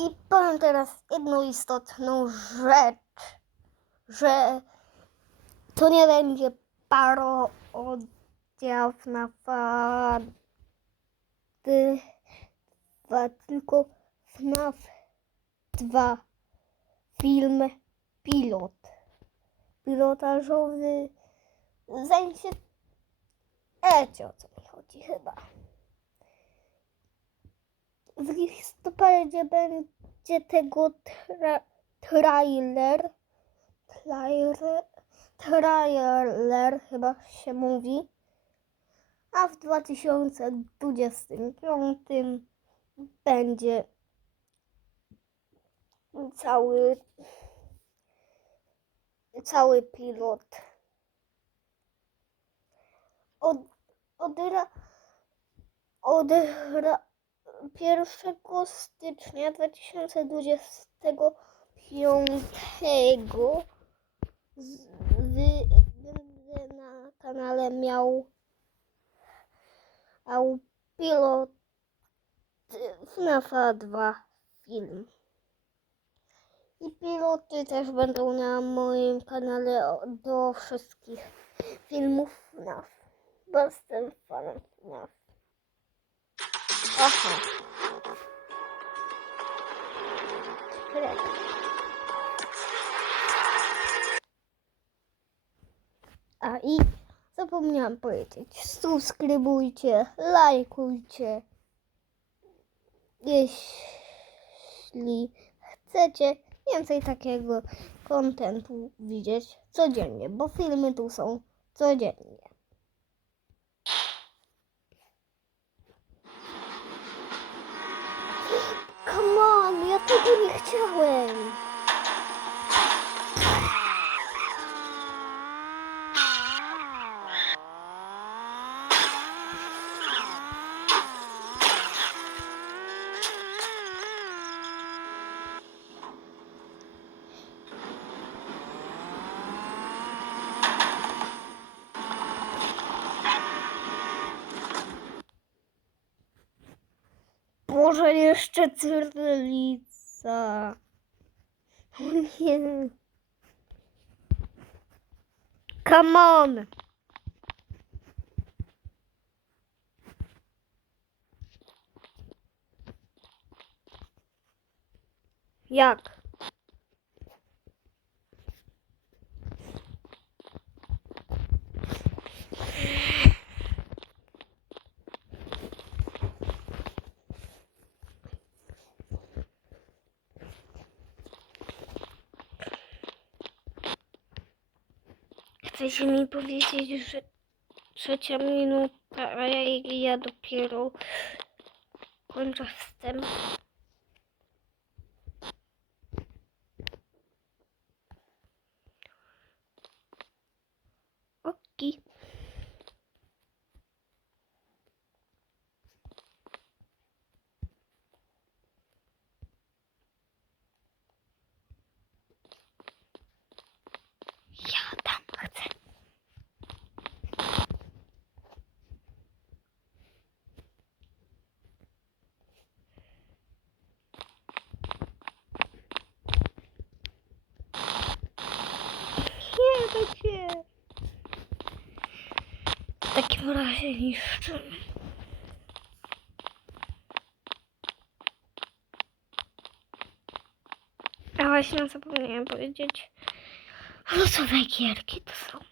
I powiem teraz jedną istotną rzecz, że to nie będzie parodia na 2, tylko FNAF 2 film pilot. Pilotażowy, w sensie, wiecie o co mi chodzi chyba. W listopadzie będzie tego tra trailer, trailer, chyba się mówi, a w 2025 będzie cały cały pilot. Od, od, od ra- 1 stycznia 2025 z, wy, będę na kanale miał, pilot FNAFa 2 film. I piloty też będą na moim kanale do wszystkich filmów FNAF. Bo jestem fanem FNAF. Aha. Chleb. A i zapomniałam powiedzieć, subskrybujcie, lajkujcie, jeśli chcecie więcej takiego kontentu widzieć codziennie, bo filmy tu są codziennie. Come on, ja tego nie chciałem. Boże, jeszcze cyrlica. O nie. Come on. Jak? Chcecie mi powiedzieć, że trzecia minuta, a ja, ja dopiero kończę wstęp. Oki. Ja tam chcę. Nie, będzie. W takim razie niszczymy. A właśnie zapomniałem powiedzieć. Losowe gierki to są.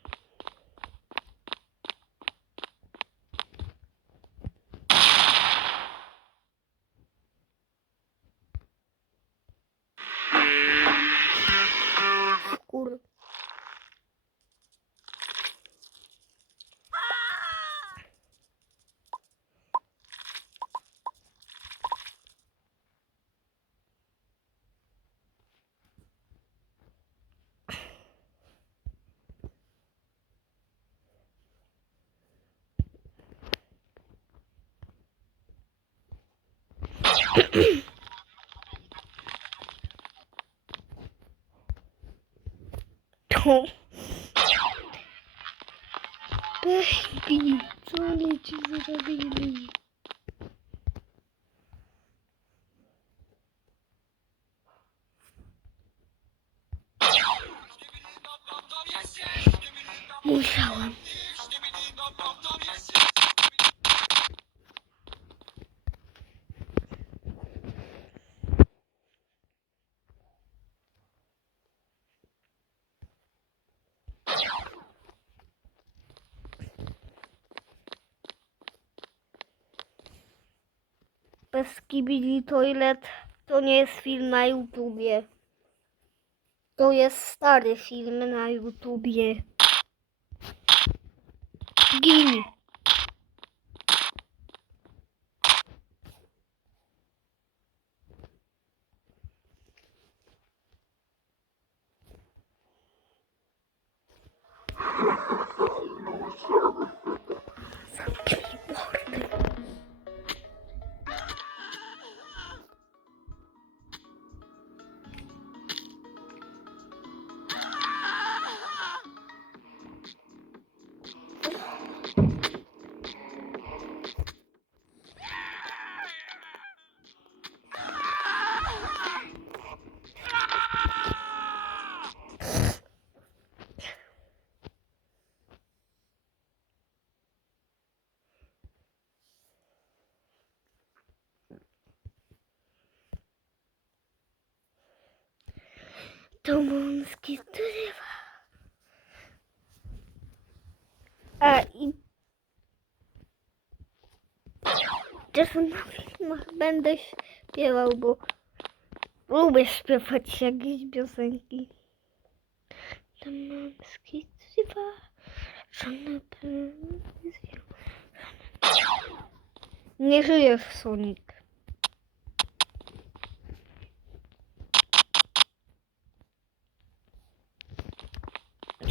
痛！Baby，做你其实的秘密。木小王。Skibidi Toilet to nie jest film na YouTubie. To jest stary film na YouTubie. Gin. Zamknij To mąskie drzewa. A i czasem na filmach będę śpiewał, bo lubię śpiewać jakieś piosenki. To mąskie drzewa, żadne. Nie żyjesz, Sonic.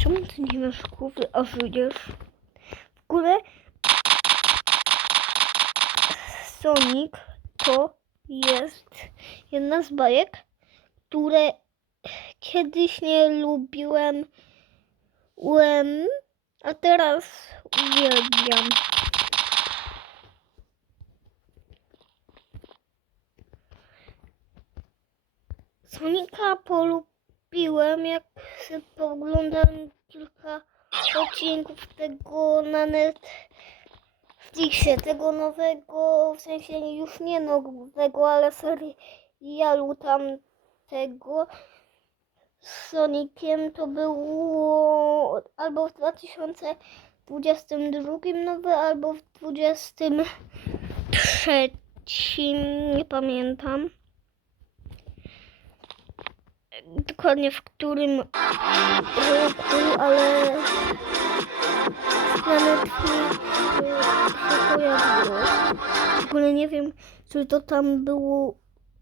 Czemu ty nie masz głowy, a żyjesz? W ogóle Sonic to jest jedna z bajek, które kiedyś nie lubiłem, łem, a teraz uwielbiam. Sonika polubiłem, jak poglądałem kilka odcinków tego na Netflixie, tego nowego, w sensie już nie nowego, ale serialu tamtego z Sonikiem. To było albo w 2022 nowe, albo w 2023, nie pamiętam dokładnie w którym roku, ale na Netflixie się pojawiło. W ogóle nie wiem, czy to tam było,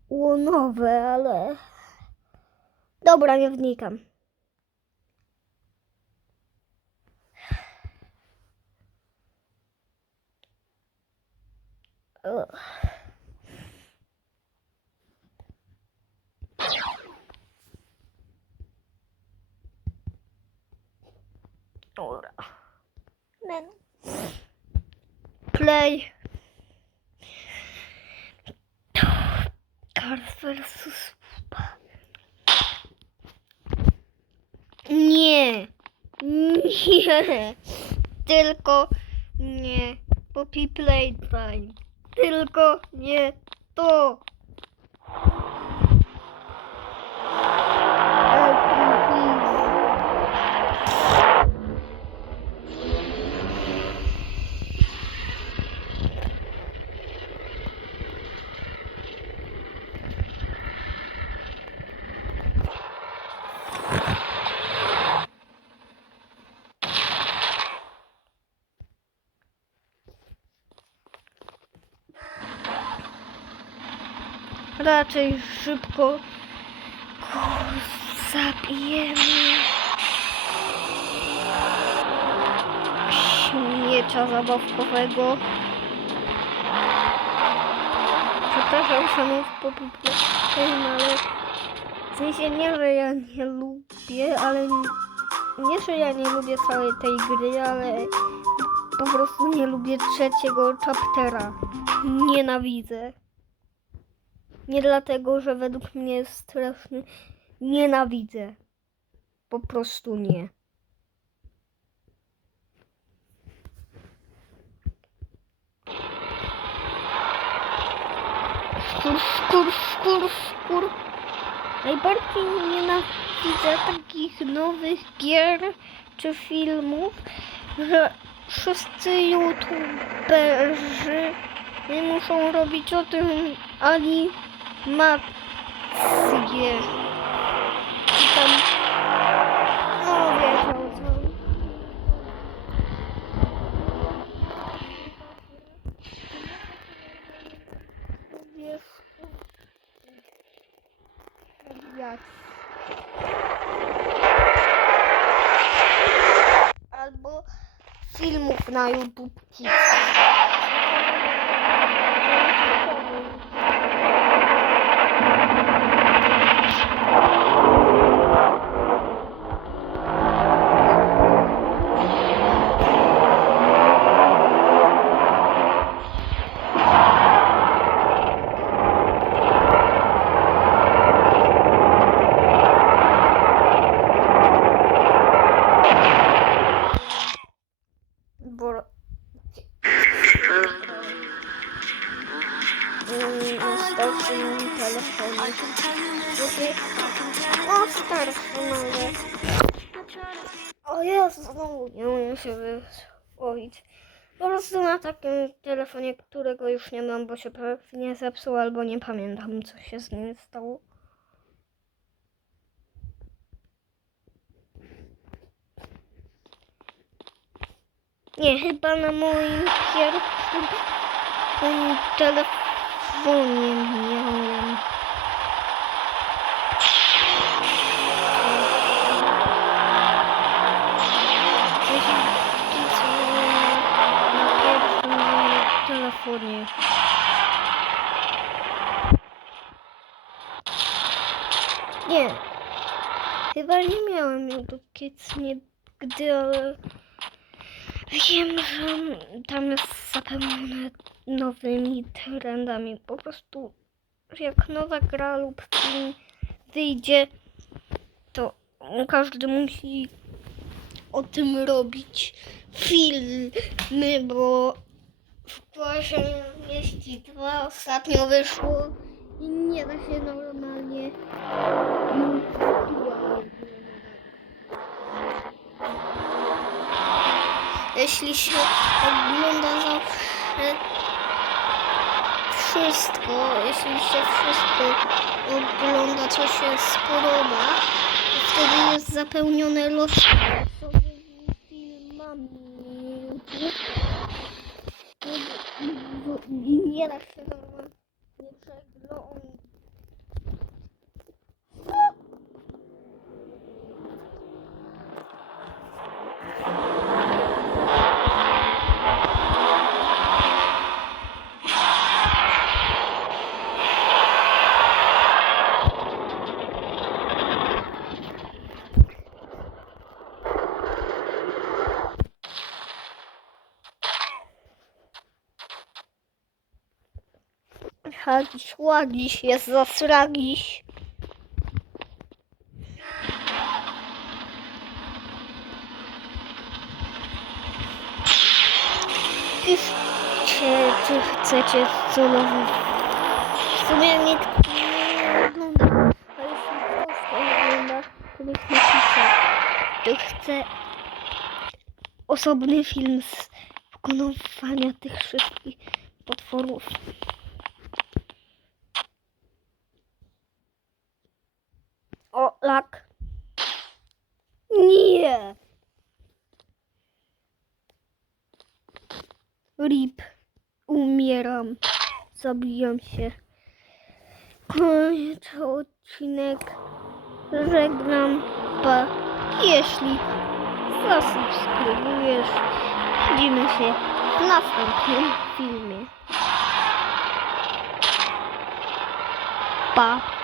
było nowe, ale dobra, nie wnikam. Ugh. Dobra. Men. Play. Cars versus Pupa. Nie. Nie. Tylko nie. Poppy Playtime. Tylko nie to. Raczej szybko go zabijemy. Śmiecza zabawkowego. Przepraszam szanów po ale w sensie nie, że ja nie lubię, ale nie, że ja nie lubię całej tej gry, ale po prostu nie lubię trzeciego chaptera. Nienawidzę. Nie dlatego, że według mnie jest straszny. Nienawidzę. Po prostu nie. Skur, skur, skur, skur. Najbardziej nienawidzę takich nowych gier czy filmów, że wszyscy youtuberzy nie muszą robić o tym ani animacje. I tam, no wiecie o co. Wiesz, jak. Albo filmów na YouTube. Starszym, ale... O Jezu, znowu nie umiem się wysłowić. Po prostu na takim telefonie, którego już nie mam, bo się pewnie zepsuł, albo nie pamiętam, co się z nim stało. Nie, chyba na moim pierwszym telefonie miałem. Na pierwszym moim telefonie. Nie. Chyba nie miałem Kids nigdy, ale Wiem, że tam jest zapełnione nowymi trendami. Po prostu jak nowa gra lub film wyjdzie, to każdy musi o tym robić filmy, bo w klasie mieści dwa ostatnio wyszło i nie da się normalnie jeśli się ogląda zawsze wszystko, jeśli się wszystko ogląda, co się spodoba, wtedy jest zapełnione losowymi filmami. Nie da się normalnie przeglądać. Hagiś, łagiś, jest zasragiś. Piszcie, czy chcecie solowy. W sumie nikt nie ogląda, a jeśli ktoś to ogląda, to niech napisze, to chce osobny film z pokonywania tych wszystkich potworów. O, lak. Nie. Rip. Umieram. Zabijam się. Koniec odcinek. Żegnam. Pa. Jeśli zasubskrybujesz, widzimy się w następnym filmie. Pa.